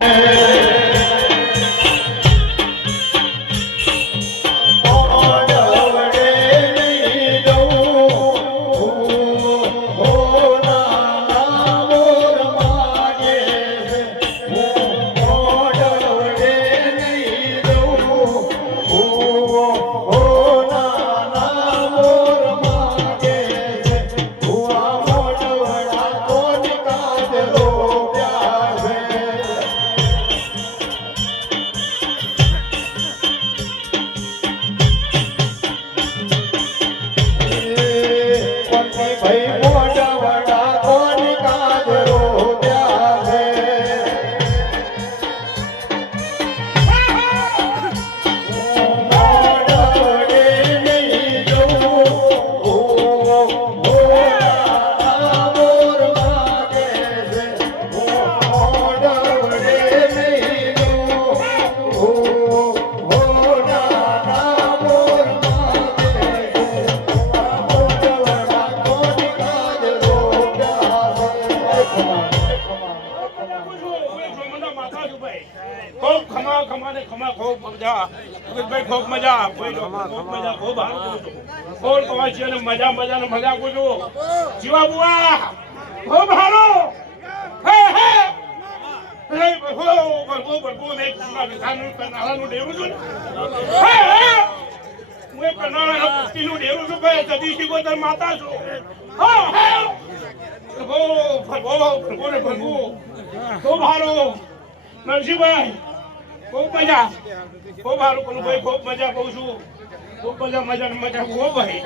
ભાઈ ખમા ખમા ખૂબ મજા. ભાઈ ખૂબ મજા. ખૂબ મજા, ખૂબ હારું કોણ છે ને મજા મજા ને મજા કુજો જીવા બુઆ ખૂબ હારું. હે હે. છું હે હે. હું છું ભાઈ સદી શીખોતર માતા છું. હા, હે. પ્રભુ ને પ્રભુ ખૂબ હારું. નરસિંહભાઈ ખૂબ મજા. ખૂબ સારું કરું ભાઈ, ખૂબ મજા કહું છું. ખૂબ મજા મજા મજા. ખૂબ ભાઈ.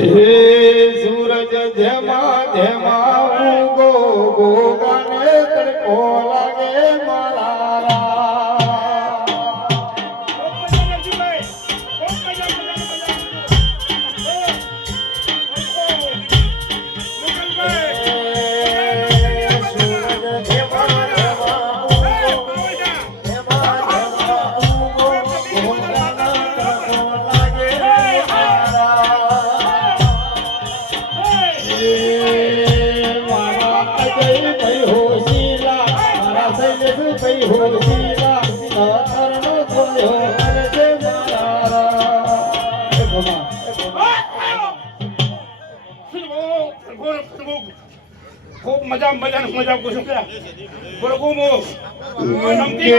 હે સૂરજ, જેમા જેમા ઉગો ગોગને અજય ભાઈ હોશીલા, મારા શૈલેષ ભાઈ હોશીલા, સહકર્મ થયો કરે છે મારા. એ ભગવાન, એ ભગવાન. ખૂબ મજા મજા મજા કહું કે પ્રભુ મો કે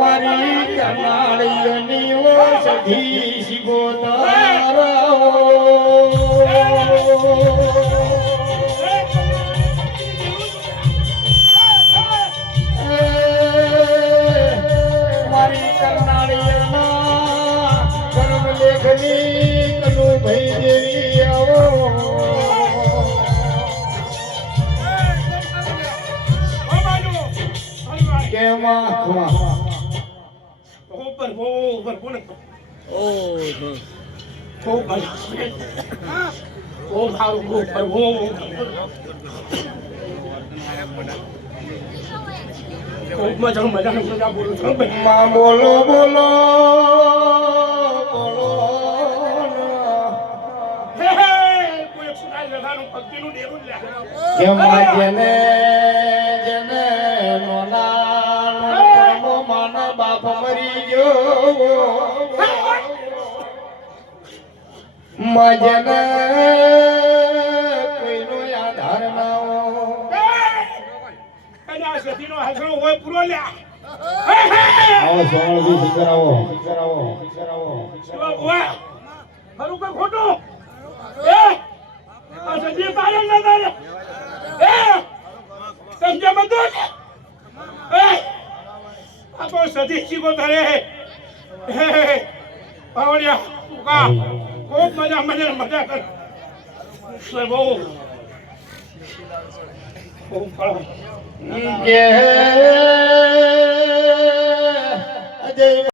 મારી કનાળીઓની ઓ સખી શિગોતરાઓ. કેમાં ખવા ખૂબ મજા ખૂબ સારું ખૂબ પ્રભુ ખૂબ મજા મજા ને મજા બોલું ભાઈ બોલો બોલો બોલો હે હે કેમાં જેને માં જેને કોઈનો આધાર ના અને આ સતીનો હાસણો હોય પૂરો લ્યા. આવો સોળજી શિકરાવો શિકરાવો શિકરાવો શિવા બુઆ ખરું કે ખોટું? એ! આ સતી તારે ન તારે એ! સમજે બધું એ! આ તો સતી શીખો તારે. હે પાવડિયા ઉકા. ખૂબ મજા મજા મજા કર બહુ ખૂબ કે